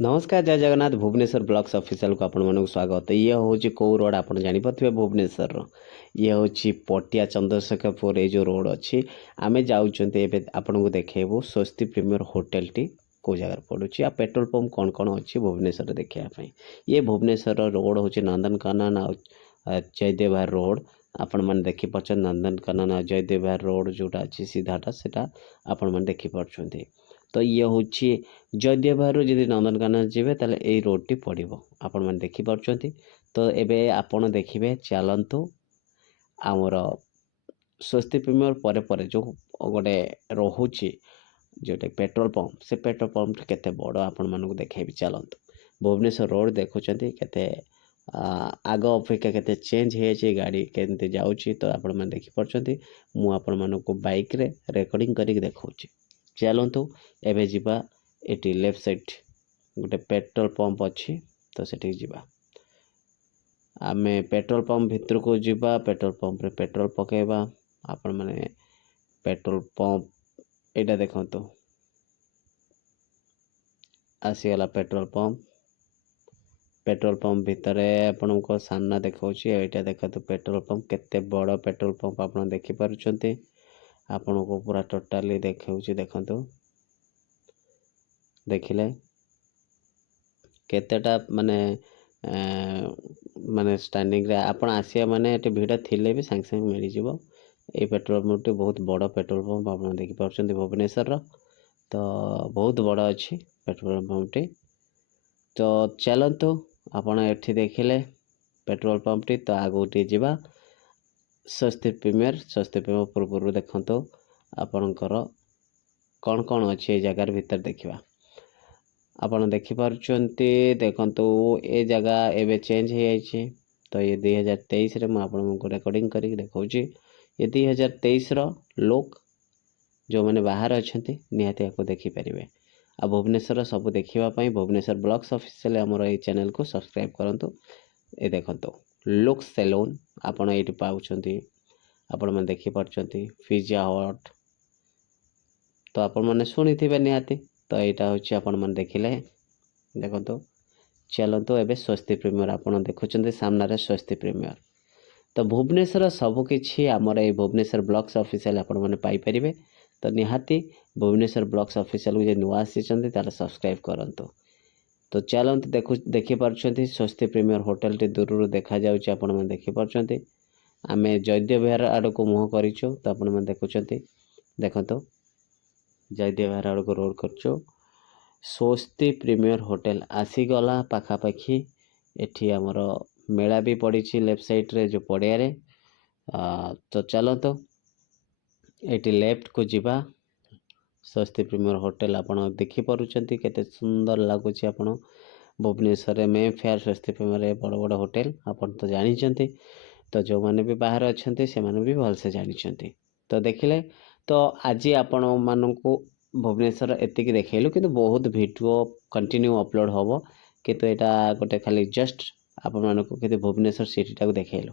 नमस्कार जय Jagannath Bhubaneswar blocks official को आपण मानक स्वागत। ये हूँ कौ रोड आप जापे भुवनेश्वर ये हूँ पटिया चंद्रशेखरपुर ये जो रोड अच्छी आम जाऊँच आपन को देखू स्वस्ति प्रीमियर होटेल टी कौ जगार पड़ुची आ पेट्रोल पंप कौन कौन अच्छी भुवनेश्वर देखापी। ये भुवनेश्वर रोड हूँ नंदनकानन आ जयदेव रोड आपण मैंने देखिपार नंदनकानन आ जयदेव रोड जोटा अच्छी सीधाटा से आपण मैंने देखिपार। तो ये हूँ जयदेव जदि नंदनकानन जीवे ताले ए रोड टी पड़ो आपण मैंने देखिपार। तो एबे आपण देखिए चलतु आमर स्वस्ति प्रीमियर पर जो गोटे रोचे जोटे पेट्रोल पंप से पेट्रोल पंप केते बड़ आपण मानक देखेबी। चलतु भुवनेश्वर रोड देखुं केते आग अपेक्षा केते चेंज है गाड़ी केमती जाऊँगी। तो आपण मैंने देखिपार मु आपण मानक बाइक रे रेकर्डिंग करके देखौची। चलतु एबे जीवा एटी लेफ्ट साइड गोटे पेट्रोल पंप अच्छी तो सेठी जीवा आमे पेट्रोल पंप भितर को जीवा। पेट्रोल पंप रे पेट्रोल पकेबा आपण माने पेट्रोल पंप एटा देखंतु आसीगला पेट्रोल पंप भितर आपण को सामना देखौची। एटा देखंतु पेट्रोल पंप केते बड़ पेट्रोल पंप आपण देखि पारुछंती। आपण को पूरा टोटली देखौची देखंतु देखिले केतेटा माने माने स्टैंडिंग रे आपण आसिया माने एटे भिड़ थिले भी सांग सांग मिल जिवो। ए पेट्रोल पंप टी बहुत बड़ पेट्रोल पंप आपण देखि पारुछंती भुवनेश्वर रो। तो बहुत बड़ अच्छी पेट्रोल पंप टी। तो चलतु आपण एठी देखिले पेट्रोल पंप टी तो आगो टी जिबा स्वस्ति प्रीमियर पूर्व देखंतु आपणकर कौन कौन अच्छी ए जगार भीतर देखिबा आपण देखिपारुछंती। देखंतु ए जगह एबे चेंज हो जाइए। तो ये 2023 रे मैं आपको रेकर्डिंग करके देखौची। ये 2023 रो लोक जो मैंने बाहर अच्छे निहाती आपको देखिपारे। आ भुवनेश्वर सब देखापी भुवनेश्वर ब्लॉक्स ऑफिशियल आमर ये चैनल को सब्सक्राइब करंतु। ए देखंतु लुक सैलून आपण ये पाउछंती आपण मैंने देखिपारुछंती पिज्जा हट तो आपण मैंने शुणी निहाती। तो यहाँ हूँ आपण मैंने देखिले देखो चलतु एबे स्वस्ति प्रीमियर आपण देखुं सामने स्वस्ति प्रीमियर। तो भुवनेश्वर सबकि आमर ये भुवनेश्वर ब्लॉक्स ऑफिशियल आपण मैंने पाइपर। तो निहाती भुवनेश्वर ब्लॉक्स ऑफिशियल को जो नुआ आसी तार सब्सक्राइब करंतु। तो चलतु देखिपार स्वस्ति प्रीमियर होटेल टी दूर देखा जाउची आपण मैंने देखिपार। आमे जयदेव विहार आड़ को मुँह करूँ तो आपण मैंने देखुं देखो जयदेव विहार आड़ को रोड कर स्वस्ति प्रीमियर होटेल आसीगला पाखापाखि। एठी आमर मेला भी पड़ी लेफ्ट साइड रे जो पड़िया रे। तो चलतो एटी लेफ्ट को जीवा स्वस्ति प्रीमियर होटेल आपण देखि पारुछंती केते सुंदर लागुची। आपण भुवनेश्वर में फेयर स्वस्ति प्रीमियर बड़ बड़ होटेल आपण तो जानी। तो जो माने भी बाहर अच्छे से माने भी भल से जानी। तो देखिले तो आज आपण मानू भुवनेश्वर एतिक देखलु कि बहुत वीडियो कंटिन्यू अपलोड हम किंतु यहाँ गोटे खाली जस्ट आपण मानक भुवनेश्वर सिटी टाक देखलु।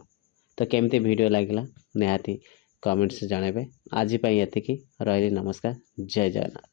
तो केमती वीडियो लगिला निहाती कमेंट्स जानबे। आज एतिकी रही नमस्कार जय जगन्नाथ।